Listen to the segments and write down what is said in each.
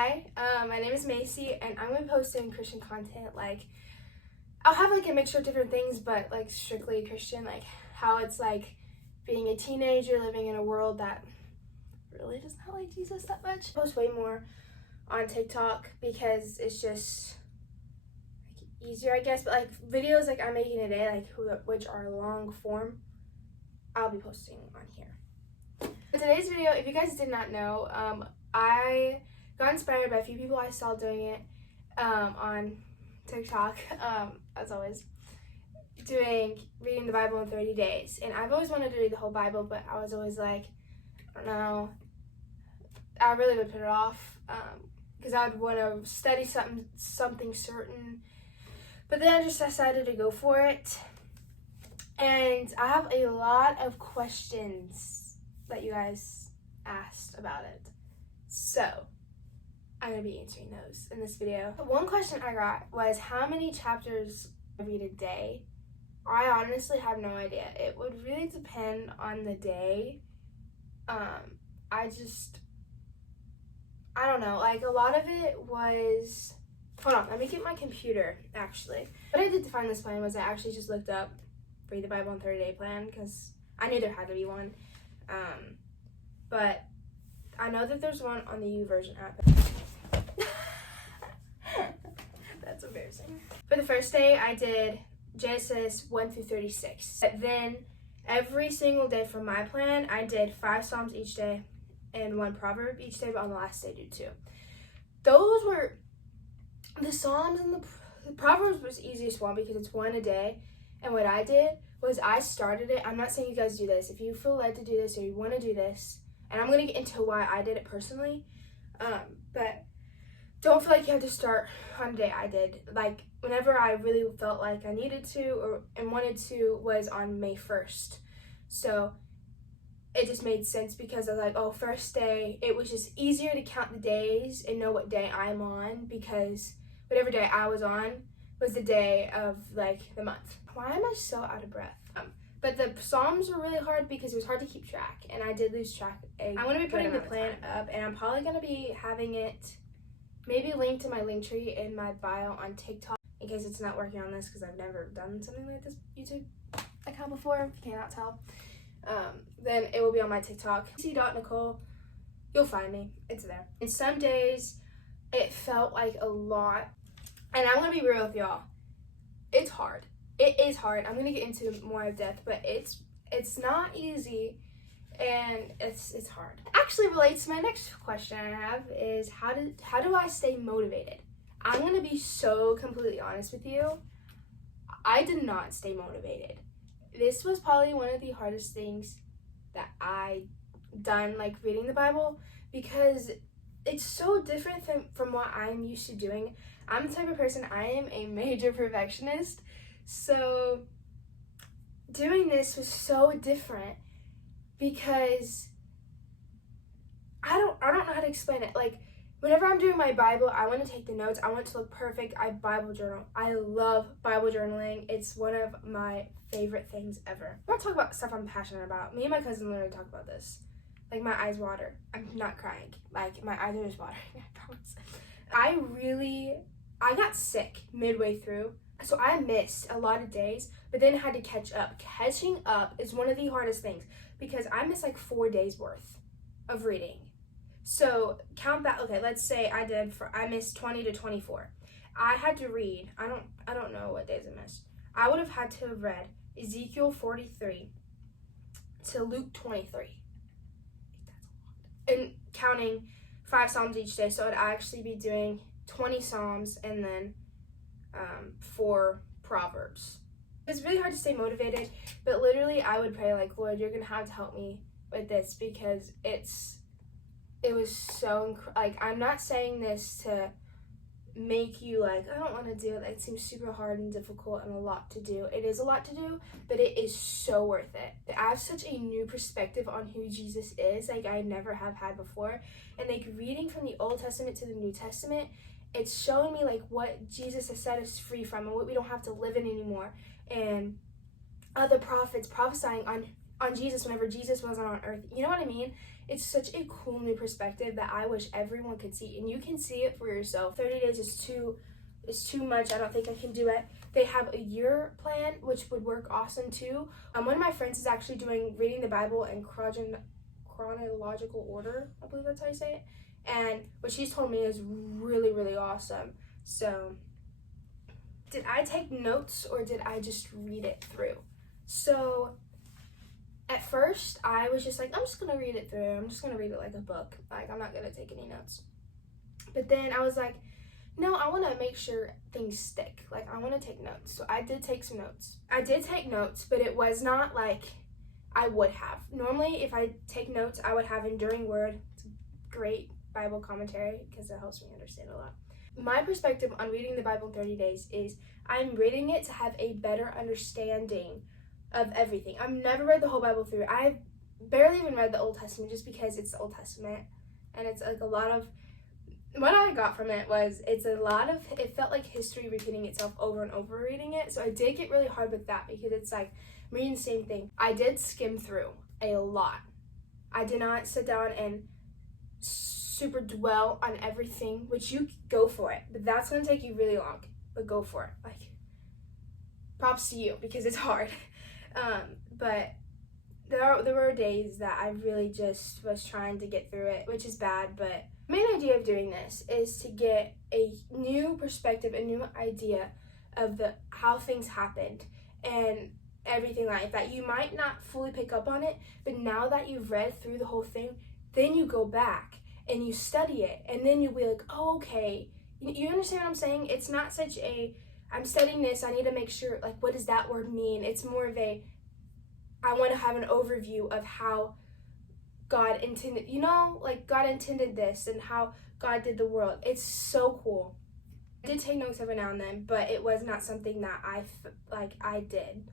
Hi, my name is Macy, and I'm going to be posting Christian content. I'll have a mixture of different things, but strictly Christian, how it's being a teenager living in a world that really does not like Jesus that much. I post way more on TikTok because it's just easier, I guess, but videos I'm making today, which are long form, I'll be posting on here. For today's video, if you guys did not know, I got inspired by a few people I saw doing it on TikTok, as always, reading the Bible in 30 days. And I've always wanted to read the whole Bible, but I was always I don't know, I really would put it off because I would want to study something certain. But then I just decided to go for it. And I have a lot of questions that you guys asked about it. So I'm going to be answering those in this video. One question I got was how many chapters I read a day. I honestly have no idea. It would really depend on the day. I don't know. A lot of it was... Hold on, let me get my computer, actually. What I did to find this plan was I actually just looked up Read the Bible in 30-day plan because I knew there had to be one. But I know that there's one on the YouVersion app. That's embarrassing. For the first day, I did Genesis 1 through 36. But then every single day for my plan, I did 5 Psalms each day and 1 proverb each day, but on the last day, I did 2. Those were the Psalms, and the Proverbs was the easiest one because it's 1 a day. And what I did was I started it. I'm not saying you guys do this. If you feel led to do this or you want to do this, and I'm going to get into why I did it personally, but don't feel like you have to start on the day I did. Whenever I really felt like I needed to and wanted to was on May 1st. So it just made sense because I was oh, first day, it was just easier to count the days and know what day I'm on because whatever day I was on was the day of the month. Why am I so out of breath? But the Psalms were really hard because it was hard to keep track, and I did lose track. I'm going to be putting the plan up, and I'm probably going to be having it maybe linked to my link tree in my bio on TikTok in case it's not working on this because I've never done something like this YouTube account before, if you cannot tell. Then it will be on my TikTok. C.Nicole, you'll find me. It's there. And some days it felt like a lot. And I'm going to be real with y'all. It's hard. It is hard. I'm going to get into more depth, but it's not easy and it's hard. Actually relates to my next question I have is how do I stay motivated? I'm going to be so completely honest with you. I did not stay motivated. This was probably one of the hardest things that I done reading the Bible because it's so different from what I'm used to doing. I'm the type of person, I am a major perfectionist, so doing this was so different because I don't know how to explain it. Whenever I'm doing my Bible, I want to take the notes. I want it to look perfect. I Bible journal. I love Bible journaling. It's one of my favorite things ever. I want to talk about stuff I'm passionate about. Me and my cousin literally talk about this. My eyes water. I'm not crying. My eyes are just watering, I promise. I got sick midway through, so I missed a lot of days, but then had to catch up. Catching up is one of the hardest things because I missed 4 days worth of reading. So count that. Okay, let's say I missed 20 to 24. I had to read. I don't know what days I missed. I would have had to have read Ezekiel 43 to Luke 23. That's a lot. And counting 5 Psalms each day, so I'd actually be doing 20 Psalms and then 4 Proverbs. It's really hard to stay motivated, but literally I would pray Lord, you're gonna have to help me with this because it was so I'm not saying this to make you I don't want to do it. It seems super hard and difficult and a lot to do. It is a lot to do, but it is so worth it. I have such a new perspective on who Jesus is I never have had before, and reading from the Old Testament to the New Testament, it's showing me what Jesus has set us free from and what we don't have to live in anymore, and other prophets prophesying on on Jesus whenever Jesus wasn't on earth. You know what I mean? It's such a cool new perspective that I wish everyone could see, and you can see it for yourself. 30 days is too much. I don't think I can do it. They have a year plan, which would work awesome too. One of my friends is actually doing reading the Bible in chronological order. I believe that's how you say it. And what she's told me is really, really awesome. So, did I take notes or did I just read it through? So, at first, I was just like, I'm just going to read it through. I'm just going to read it like a book. Like, I'm not going to take any notes. But then I was like, no, I want to make sure things stick. Like, I want to take notes. So I did take some notes. I did take notes, but it was not like I would have. Normally, if I take notes, I would have Enduring Word. It's a great Bible commentary because it helps me understand a lot. My perspective on reading the Bible in 30 days is I'm reading it to have a better understanding of everything. I've never read the whole Bible through. I've barely even read the Old Testament just because it's the Old Testament. And it's like a lot of, what I got from it was it felt like history repeating itself over and over reading it. So I did get really hard with that because it's like reading the same thing. I did skim through a lot. I did not sit down and super dwell on everything, which you go for it, but that's going to take you really long. But go for it. Like, props to you because it's hard. But there were days that I really just was trying to get through it, which is bad. But the main idea of doing this is to get a new perspective, a new idea of how things happened and everything like that. You might not fully pick up on it, but now that you've read through the whole thing, then you go back and you study it, and then you'll be like, oh, okay. You understand what I'm saying? It's not such a, I'm studying this, I need to make sure, like, what does that word mean? It's more of a, I want to have an overview of how God intended, like God intended this and how God did the world. It's so cool. I did take notes every now and then, but it was not something that I did,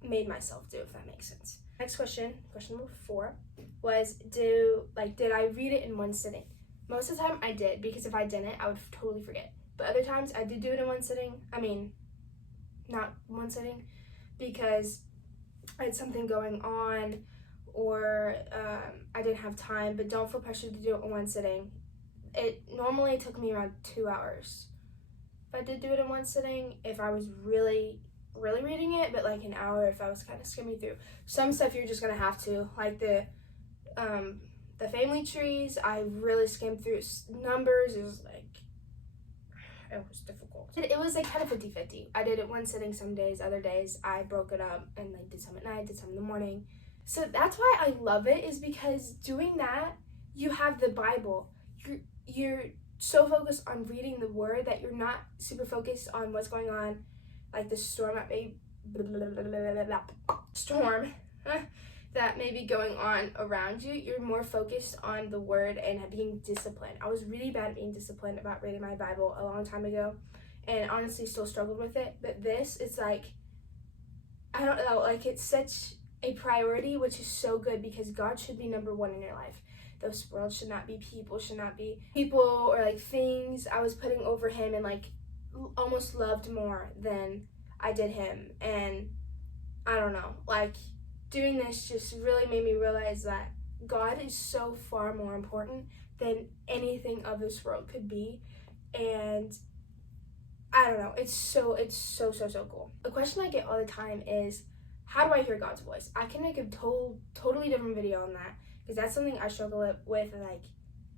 made myself do, if that makes sense. Next question number 4, was did I read it in one sitting? Most of the time I did, because if I didn't, I would totally forget. But other times I did do it in one sitting. I mean, not one sitting, because I had something going on or I didn't have time, but don't feel pressured to do it in one sitting. It normally took me around 2 hours. If I did do it in one sitting, if I was really reading it, but like an hour if I was kind of skimming through. Some stuff you're just gonna have to, like the family trees, I really skimmed through. Numbers, it was difficult. It was like kind of 50-50. I did it one sitting some days, other days I broke it up and did some at night, did some in the morning. So that's why I love it, is because doing that, you have the Bible. You're so focused on reading the word that you're not super focused on what's going on, like the storm that may be going on around you. You're more focused on the word and being disciplined. I was really bad at being disciplined about reading my Bible a long time ago, and honestly still struggled with it. But this, it's like, I don't know, like it's such a priority, which is so good because God should be number one in your life. This world should not be people or like things. I was putting over him and like almost loved more than I did him. And I don't know, like doing this just really made me realize that God is so far more important than anything of this world could be. And I don't know, it's so cool. The question I get all the time is, how do I hear God's voice? I can make a totally different video on that, because that's something I struggle with, and like,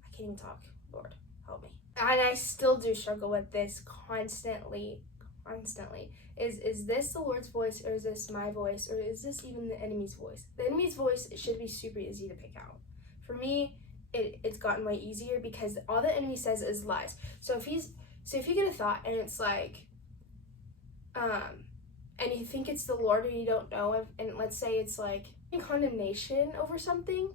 I can't even talk. Lord, help me. And I still do struggle with this constantly. Is this the Lord's voice, or is this my voice, or is this even the enemy's voice? The enemy's voice, it should be super easy to pick out. For me, it's gotten way easier because all the enemy says is lies. So if you get a thought and it's like, and you think it's the Lord and you don't know, and let's say it's like condemnation over something.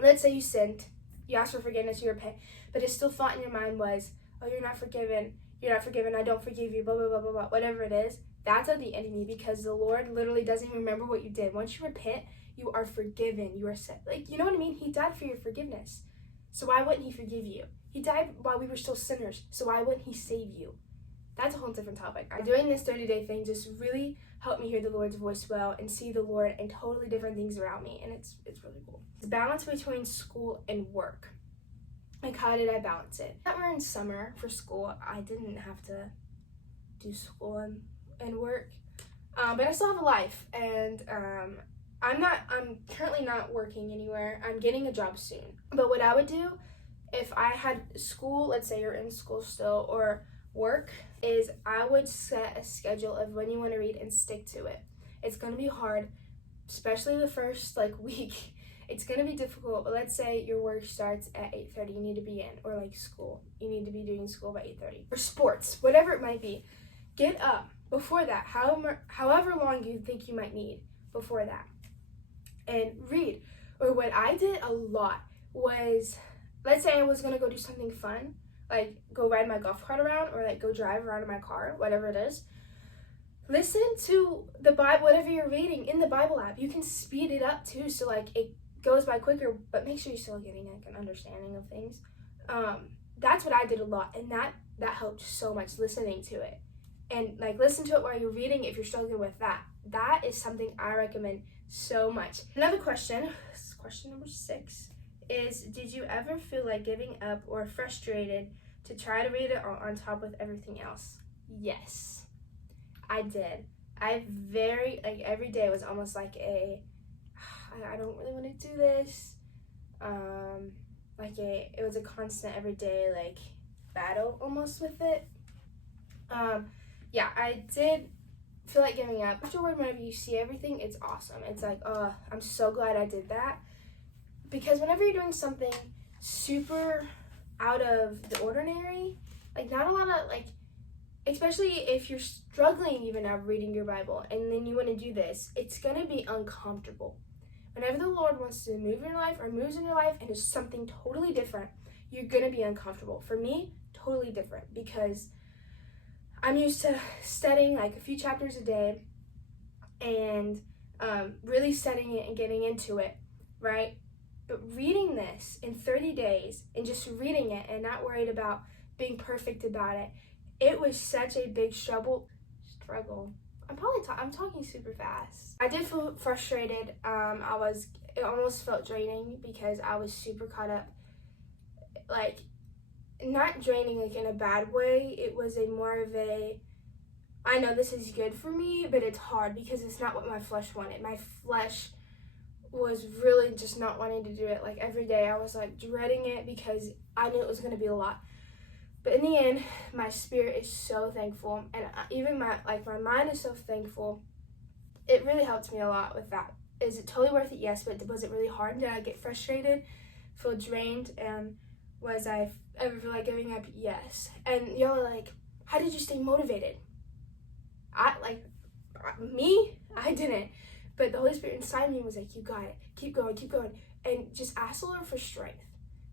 Let's say you sinned, you asked for forgiveness, you repent, but a still thought in your mind was, oh, you're not forgiven, I don't forgive you, blah, blah, blah, blah, blah, whatever it is. That's of the enemy, because the Lord literally doesn't even remember what you did. Once you repent, you are forgiven, you are set. Like, you know what I mean? He died for your forgiveness. So why wouldn't he forgive you? He died while we were still sinners, so why wouldn't he save you? That's a whole different topic. Doing this 30-day thing just really help me hear the Lord's voice well and see the Lord and totally different things around me, and it's really cool. The balance between school and work. Like, how did I balance it? That we're in summer for school, I didn't have to do school and work, but I still have a life, and I'm currently not working anywhere. I'm getting a job soon. But what I would do if I had school, let's say you're in school still, or work, is I would set a schedule of when you want to read and stick to it. It's going to be hard, especially the first week. It's going to be difficult, but let's say your work starts at 8:30, you need to be in, or school, you need to be doing school by 8:30, or sports, whatever it might be. Get up before that, however long you think you might need before that, and read. Or what I did a lot was, let's say I was going to go do something fun, like go ride my golf cart around, or go drive around in my car, whatever it is. Listen to the Bible, whatever you're reading in the Bible app. You can speed it up too, so it goes by quicker, but make sure you're still getting an understanding of things. That's what I did a lot, and that helped so much, listening to it. And listen to it while you're reading if you're struggling with that. That is something I recommend so much. Another question number 6, is did you ever feel like giving up or frustrated to try to read it on top with everything else? Yes, I did. Every day was almost like I don't really want to do this. It was a constant everyday battle almost with it. Yeah, I did feel like giving up. Afterward, whenever you see everything, it's awesome. It's I'm so glad I did that. Because whenever you're doing something super out of the ordinary, not a lot of, especially if you're struggling even now reading your Bible, and then you want to do this, it's going to be uncomfortable. Whenever the Lord wants to move in your life or moves in your life and is something totally different, you're going to be uncomfortable. For me, totally different, because I'm used to studying a few chapters a day and really studying it and getting into it, right? But reading this in 30 days and just reading it and not worried about being perfect about it, it was such a big struggle. I'm talking super fast. I did feel frustrated. It almost felt draining because I was super caught up. Not draining in a bad way. It was more of a, I know this is good for me, but it's hard because it's not what my flesh wanted. My flesh was really just not wanting to do it. Every day I was dreading it because I knew it was going to be a lot. But in the end, my spirit is so thankful, and even my mind is so thankful. It really helped me a lot with that. Is it totally worth it? Yes, but was it really hard? Did I get frustrated, feel drained, and was I ever feel like giving up? Yes. And y'all are how did you stay motivated? I didn't. But the Holy Spirit inside me was you got it. Keep going. And just ask the Lord for strength.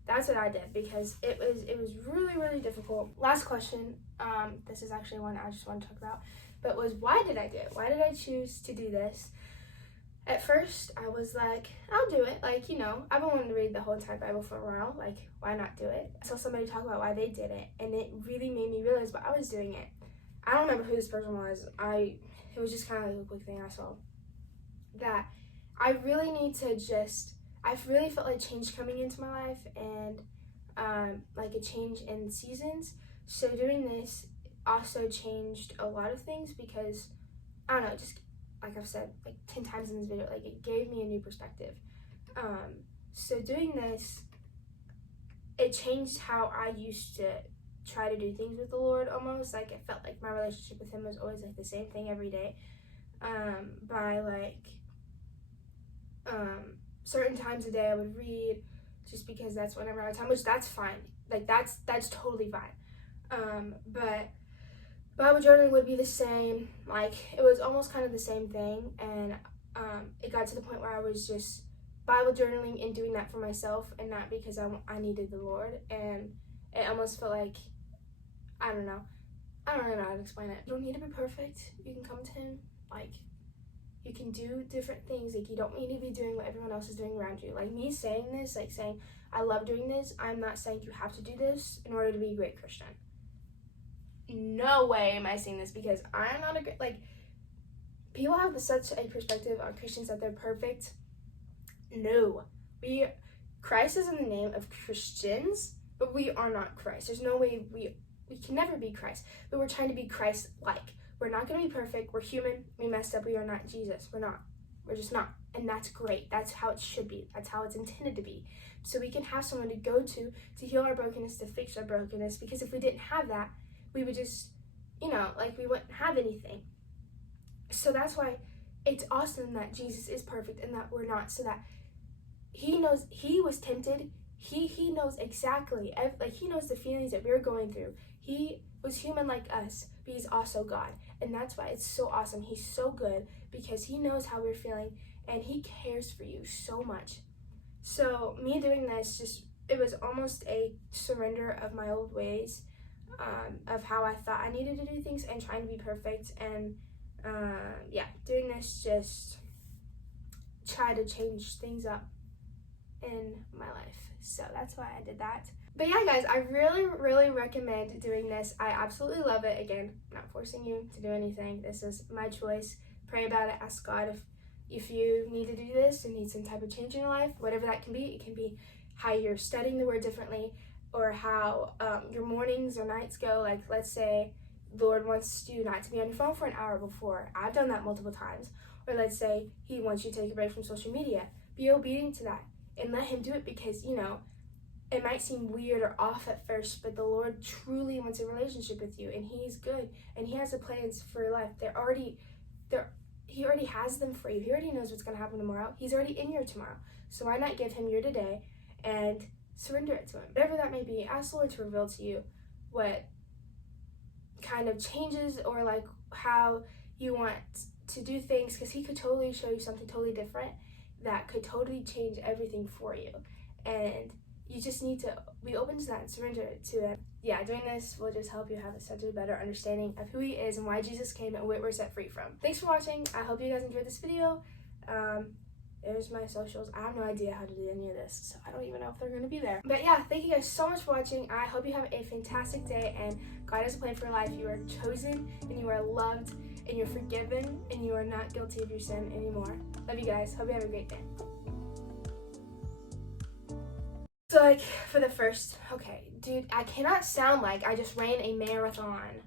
That's what I did, because it was really, really difficult. Last question, this is actually one I just want to talk about, but was why did I do it? Why did I choose to do this? At first, I was I'll do it. I've been wanting to read the whole entire Bible for a while. Why not do it? I saw somebody talk about why they did it, and it really made me realize why I was doing it. I don't remember who this person was. It was just kind of a quick thing I saw. That I really need to I've really felt change coming into my life, and a change in seasons. So doing this also changed a lot of things, because I don't know, just like I've said 10 times in this video, it gave me a new perspective. So doing this, it changed how I used to try to do things with the Lord almost. It felt like my relationship with Him was always the same thing every day. By certain times a day I would read, just because that's whenever I had time, which that's fine. That's totally fine. But Bible journaling would be the same. It was almost kind of the same thing, and it got to the point where I was just Bible journaling and doing that for myself, and not because I needed the Lord. And it almost felt I don't know how to explain it. You don't need to be perfect. You can come to Him. You can do different things. You don't need to be doing what everyone else is doing around you. Me saying this, saying I love doing this, I'm not saying you have to do this in order to be a great Christian. No way am I saying this because I'm not a great, people have such a perspective on Christians that they're perfect. No, Christ is in the name of Christians, but we are not Christ. There's no way we can never be Christ, but we're trying to be Christ-like. We're not going to be perfect. We're human. We messed up. We are not Jesus. We're not. We're just not. And that's great. That's how it should be. That's how it's intended to be. So we can have someone to go to heal our brokenness, to fix our brokenness, because if we didn't have that, we would just, we wouldn't have anything. So that's why it's awesome that Jesus is perfect and that we're not, so that he knows he was tempted. He knows exactly, he knows the feelings that we're going through. He was human like us, but he's also God. And that's why it's so awesome. He's so good because he knows how we're feeling and he cares for you so much. So me doing this, it was almost a surrender of my old ways, of how I thought I needed to do things and trying to be perfect. And doing this just try to change things up in my life. So that's why I did that. But yeah, guys, I really, really recommend doing this. I absolutely love it. Again, I'm not forcing you to do anything. This is my choice. Pray about it. Ask God if you need to do this and need some type of change in your life, whatever that can be. It can be how you're studying the word differently, or how your mornings or nights go. Like, let's say the Lord wants you not to be on your phone for an hour before. I've done that multiple times. Or let's say he wants you to take a break from social media. Be obedient to that and let him do it, because, it might seem weird or off at first, but the Lord truly wants a relationship with you, and he's good, and he has the plans for your life. He already has them for you. He already knows what's going to happen tomorrow. He's already in your tomorrow. So why not give him your today and surrender it to him? Whatever that may be, ask the Lord to reveal to you what kind of changes, or like how you want to do things, because he could totally show you something totally different that could totally change everything for you. And you just need to be open to that and surrender it to him. Yeah, doing this will just help you have such a better understanding of who he is and why Jesus came and what we're set free from. Thanks for watching. I hope you guys enjoyed this video. There's my socials. I have no idea how to do any of this, so I don't even know if they're going to be there. But yeah, thank you guys so much for watching. I hope you have a fantastic day, and God has a plan for your life. You are chosen, and you are loved, and you're forgiven, and you are not guilty of your sin anymore. Love you guys. Hope you have a great day. So, for the first, okay, dude, I cannot sound like I just ran a marathon.